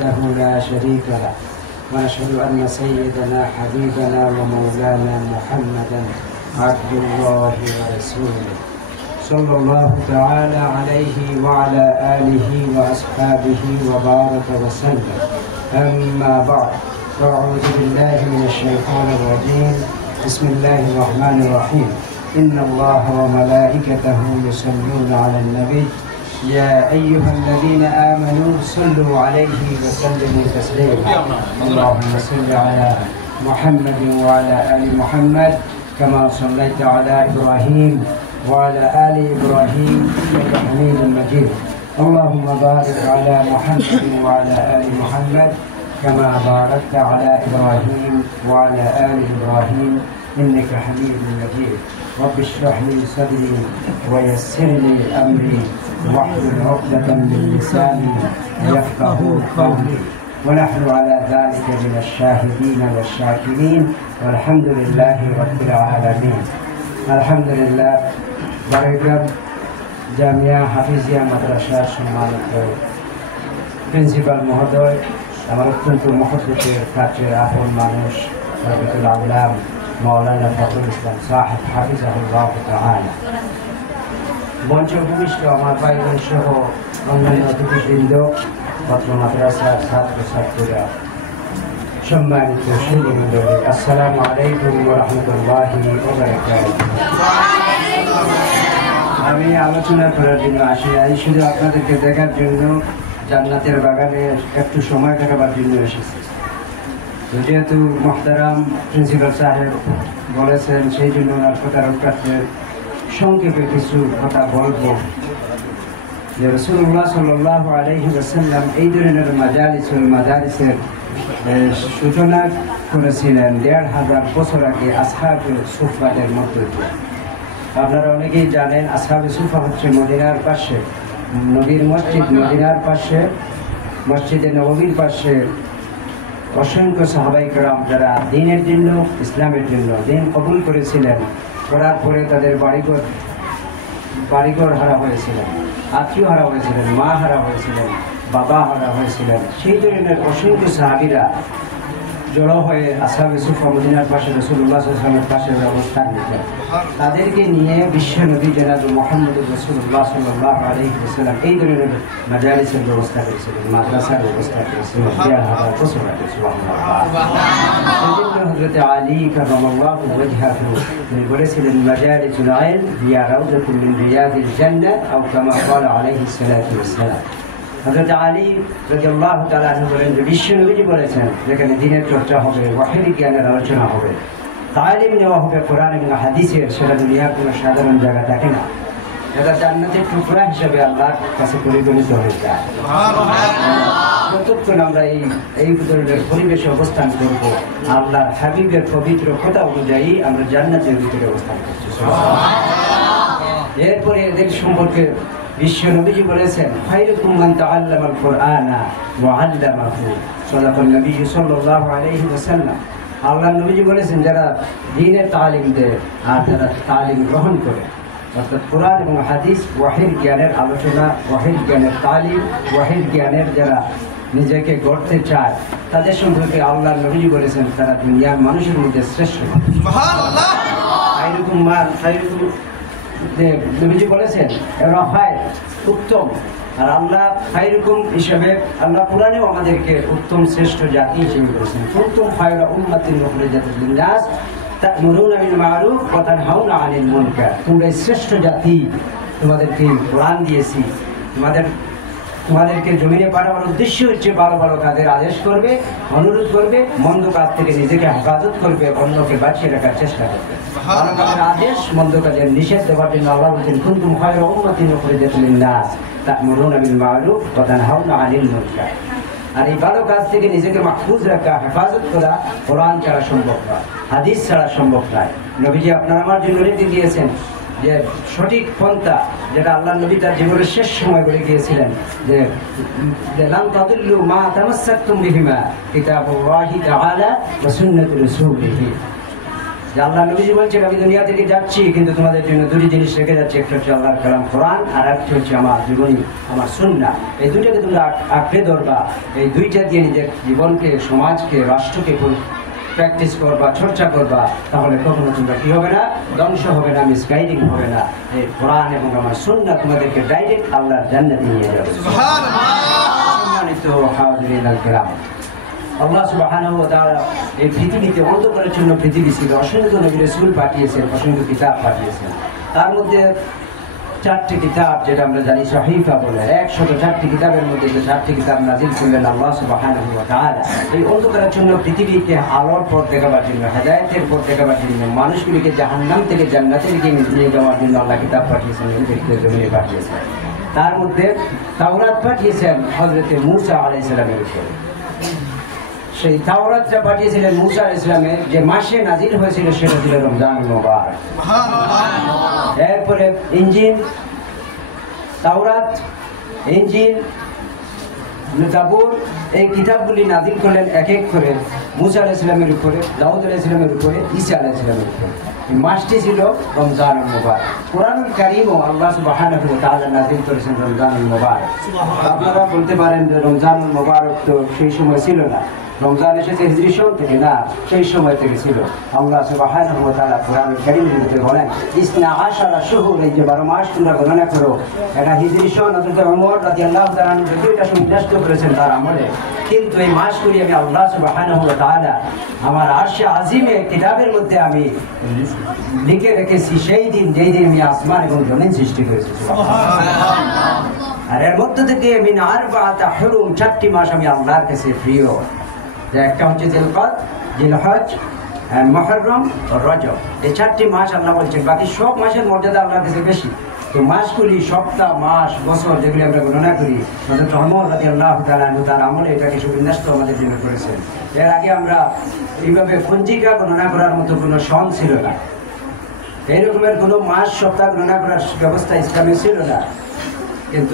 له لا شريك له ونشهد أن سيدنا حبيبنا ومولانا محمدا عبد الله ورسوله صلى الله تعالى عليه وعلى آله وأصحابه وبارك وسلم. أما بعد، فأعوذ بالله من الشيطان الرجيم. بسم الله الرحمن الرحيم. إن الله وملائكته يصلون على النبي يا أيها الذين آمنوا صلوا عليه وسلموا تسليما. اللهم صل على محمد وعلى آل محمد كما صليت على إبراهيم وعلى آل إبراهيم إنك حميد مجيد. اللهم بارك على محمد وعلى آل محمد كما باركت على إبراهيم وعلى آل إبراهيم إنك حميد مجيد. رب اشرح لي صدري ويسر لي أمري واحلل عقدة من لساني يفقهوا قولي ونحن على ذلك من الشاهدين والشاكرين والحمد لله رب العالمين. الحمد لله. বারেগাম জামিয়া হাফিজিয়া মাদ্রাসার সম্মানিত প্রিন্সিপাল মহোদয়, আমার অত্যন্ত মহব্বতের কাছের আপন মানুষ রবিকুল আলম মৌলানা ফখরুল ইসলাম সাহেব হাফিজাহুল্লাহ তাআলা, মঞ্চ ভূমিষ্ঠ আমার ভাই বোন সহ অন্যান্য অতিথিবৃন্দ, পত্র মাদ্রাসার ছাত্রছাত্রীরা, সম্মানিত সুধীমণ্ডলী, আসসালামু আলাইকুম ওয়া রাহমাতুল্লাহি ওয়া বারাকাতুহু। আমি আলোচনা করার জন্য আসি নাই, শুধু আপনাদেরকে দেখার জন্য, জান্নাতের বাগানে একটু সময় কাটাবার জন্য এসেছি। যেহেতু মুহতারাম প্রিন্সিপাল সাহেব বলেছেন, সেই জন্য ওনার কথার সংক্ষেপে কিছু কথা বলব। যে রাসূলুল্লাহ সাল্লাল্লাহু আলাইহি ওয়াসাল্লাম এই ধরনের মাজালিসের সূচনা করেছিলেন ১৫০০ বছর আগে আসহাবে সুফফাদের মধ্যে দিয়ে। আপনারা অনেকেই জানেন, আসহাবে সুফা হচ্ছে মদিনার পাশে, নবীর মসজিদ মদিনার পাশে, মসজিদে নববীর পাশে অসংখ্য সাহাবায়ে কেরাম যারা দ্বীনের জন্য, ইসলামের জন্য দ্বীন কবুল করেছিলেন, করার পরে তাদের বাড়িঘর হারা হয়েছিলেন, আত্মীয় হারা হয়েছিলেন, মা হারা হয়েছিলেন, বাবা হারা হয়েছিলেন। সেই ধরনের অসংখ্য সাহাবীরা জড়ো হয়ে আসহাবে সুফা মদিনার পাশে রাসূলুল্লাহ সাল্লাল্লাহু আলাইহি ওয়াসাল্লামের পাশে অবস্থান নিতেন। তাদেরকে নিয়ে বিশ্ব নবী জনাব মুহাম্মদ রাসূলুল্লাহ সাল্লাল্লাহু আলাইহি ওয়াসাল্লাম এই ধরনের মাজালিসের ব্যবস্থা করেছিলেন, মাদ্রাসার ব্যবস্থা করেছিলেন ১৫০০ বছর আগে। সুবহানাল্লাহ। হযরত আলী কারামাল্লাহু ওয়াজহাহু তিনি বলেছিলেন, মাজালিসুল ইলম হিয়া রাউযাতুন মিন রিয়াদিল জান্নাহ আও কামা ক্বালা আলাইহিস সালাতু ওয়াসসালাম। হযরত আলী রাদিয়াল্লাহু তাআলা আনহু বলেন যে বিশ্ব নবীজি বলেছেন, যেখানে দ্বীনের চর্চা হবে, ওয়াহী জ্ঞানের আলোচনা হবে, তালিম নেওয়া হবে কোরআন এবং হাদিসের, সেটা দুনিয়ার কোনো সাধারণ জায়গা থাকে না, এটা জান্নাতের টুকরা হিসেবে আল্লাহর কাছে পরিগণিত হয়ে যায়। যতক্ষণ আমরা এই ধরনের পরিবেশে অবস্থান করব, আল্লাহর হাবিবের পবিত্র কথা অনুযায়ী আমরা জান্নাতের ভিতরে অবস্থান করছি। এরপরে এদের সম্পর্কে বিশ্ব নবীজি বলেছেন, খায়রুকুম মান তাআল্লামাল কুরআনা ওয়া আল্লামাহু। সাদাকান নবী সাল্লাল্লাহু আলাইহি ওয়াসাল্লাম। আল্লাহর নবীজি বলেছেন, যারা দ্বীনের তালিম দেয় আর যারা তালিম গ্রহণ করে, অর্থাৎ কোরআন এবং হাদিস, ওয়াহীর জ্ঞানের আলোচনা, ওয়াহীর জ্ঞানের তালিম, ওয়াহীর জ্ঞানের যারা নিজেকে গড়তে চায়, তাদের সম্পর্কে আল্লাহর নবীজি বলেছেন, তারা দুনিয়ার মানুষের মধ্যে শ্রেষ্ঠ। সুবহানাল্লাহ। খায়রুকুম নবীজি বলেছেন এরা হয় উত্তম, আর আল্লাহ খায়রুকুম হিসেবে আল্লাহ কোরআনেও আমাদেরকে উত্তম শ্রেষ্ঠ জাতি হিসেবে বলেছেন। কুনতুম খায়রা উম্মাতিন উখরিজাত লিন-নাস তা'মুরুনা বিল মা'রুফ ওয়া তানহাউনা আনিল মুনকার। তোমরা শ্রেষ্ঠ জাতি, তোমাদেরকে কোরআন দিয়েছি, তোমাদেরকে জমিনে পাঠাবার উদ্দেশ্য হচ্ছে ভালো ভালো কাজের আদেশ করবে, অনুরোধ করবে, মন্দ কাজ থেকে নিজেকে হেফাজত করবে, অন্যকে বাঁচিয়ে রাখার চেষ্টা করবে। ভালো কাজের আদেশ, মন্দ কাজের নিষেধ দেওয়ার জন্য আল্লাহ বলছেন, কুনতুম খায়রা উম্মাতিন উখরিজাত লিন-নাস তা'মুরুনা বিল মা'রুফ ওয়া তানহাউনা আনিল মুনকার। আর এই ভালো কাজ থেকে নিজেকে মাহফুজ রাখা, হেফাজত করা কোরআন ছাড়া সম্ভব নয়, হাদিস ছাড়া সম্ভব নয়। নবীজি আপনার আমার জন্য নীতি দিয়েছেন যে সঠিক পন্থা, যেটা আল্লাহ নবী তার জীবনের শেষ সময় বলে গিয়েছিলেন যে লান তাদিল্লু মা তামাসসাকতুম বিহিমা কিতাবুল্লাহি তাআলা ওয়া সুন্নাতু রাসূলিহি। যে আল্লাহ নবীজি বলছেন আমি দুনিয়া থেকে যাচ্ছি কিন্তু তোমাদের জন্য দুটি জিনিস রেখে যাচ্ছি, একটা হচ্ছে আল্লাহর কালাম কোরআন আর একটা হচ্ছে আমার জীবনী আমার সুন্নাহ। এই দুইটাকে তোমরা আঁকড়ে ধরবা, এই দুইটা দিয়ে নিজের জীবনকে সমাজকে রাষ্ট্রকে প্র্যাকটিস করবা চর্চা করবা, তাহলে কখনো তোমরা কি হবে না, ধ্বংস হবে না, মিসগাইডিং হবে না। এই কোরআন এবং আমার সুন্নাহ তোমাদেরকে ডাইরেক্ট আল্লাহর জান্নাতে নিয়ে যাবে। সম্মানিত হাজিরিন আল-কিরাম, আল্লাহ সুবহানাহু ওয়া তাআলা এই পৃথিবীতে অন্ধকারের জন্য পৃথিবী ছিল, অসংখ্য নবী রাসূল পাঠিয়েছেন, অসংখ্য কিতাব পাঠিয়েছেন। তার মধ্যে 4টি কিতাব যেটা আমরা জানি সহিফা বলে, 104টি কিতাবের মধ্যে যে 4টি কিতাব নাজিল করলেন আল্লাহ সুবহানাহু ওয়া তাআলা এই অন্ধকারের জন্য পৃথিবীকে আলোর পথ দেখাবার জন্য, হেদায়েতের পথ দেখাবার জন্য, মানুষগুলিকে জাহান্নাম থেকে জান্নাতে নিয়ে যাওয়ার জন্য আল্লাহ কিতাব পাঠিয়েছেন, নবীদেরকে জমিনে পাঠিয়েছেন। তার মধ্যে তাওরাত পাঠিয়েছেন হযরতে মূসা আলাইহিস সালামের উপরে। সেই তাওরাত যা পাঠিয়েছিলেন মূসা আলাইহিস সালামের যে মাসে নাজিল হয়েছিল সেটা ছিল রমজানুল মুবারক। এরপরে ইনজিল, তাওরাত, ইনজিল, জাবুর এই কিতাবগুলি নাজিল করলেন এক এক করে মূসা আলাইহিস সালামের উপরে, দাউদ আলাইহিস সালামের উপরে, ঈসা আলাইহিস সালামের উপরে। এই মাসটি ছিল রমজানুল মুবারক। কুরআনুল কারীমও আল্লাহ সুবহানাহু ওয়া তাআলা নাজিল করেছেন রমজানুল মুবারক। আপনারা বলতে পারেন যে রমজানুল মুবারক তো সেই সময় ছিল না, রমজান এসেছে হিজরি সন থেকে, না, সেই সময় থেকে ছিল। আল্লাহ সুবহানাহু ওয়া তাআলা কুরআনুল কারীমের মধ্যে বলেন 12 শুহুর, এই যে 12 মাস তোমরা গণনা করো, এটা হিজরি সন। হযরত ওমর রাদিয়াল্লাহু তাআলা যদিও এটা সুনির্দিষ্ট করেছেন তার আমলে, কিন্তু এই মাসগুলি আমি আল্লাহ সুবহানাহু ওয়া তাআলা আমার আরশে আজিমে কিতাবের মধ্যে আমি লিখে রেখেছি সেই দিন যেই দিন আমি আসমান এবং জমিন সৃষ্টি করেছি। আর এর মধ্যে থেকে মিন আরবাআতা হুরুম, 4টি মাস আমি আল্লাহর কাছে প্রিয়। যে একটা হচ্ছে জিলকদ, জিলহজ, মুহররম ও রজব। এই 4টি মাস আল্লাহ বলছেন, বাকি সব মাসের মর্যাদা আল্লাহর কাছে বেশি। তো মাসগুলি, সপ্তাহ, মাস, বছর যেগুলি আমরা গণনা করি, হযরত ওমর রাদিয়াল্লাহু তাআলা আনহু তার আমলে এটাকে সুবিন্যস্ত আমাদের জন্য করেছেন। এর আগে আমরা এইভাবে পঞ্জিকা গণনা করার মতো কোনো সন ছিল না, এই রকমের কোনো মাস সপ্তাহ গণনা করার ব্যবস্থা ইসলামে ছিল না। কিন্তু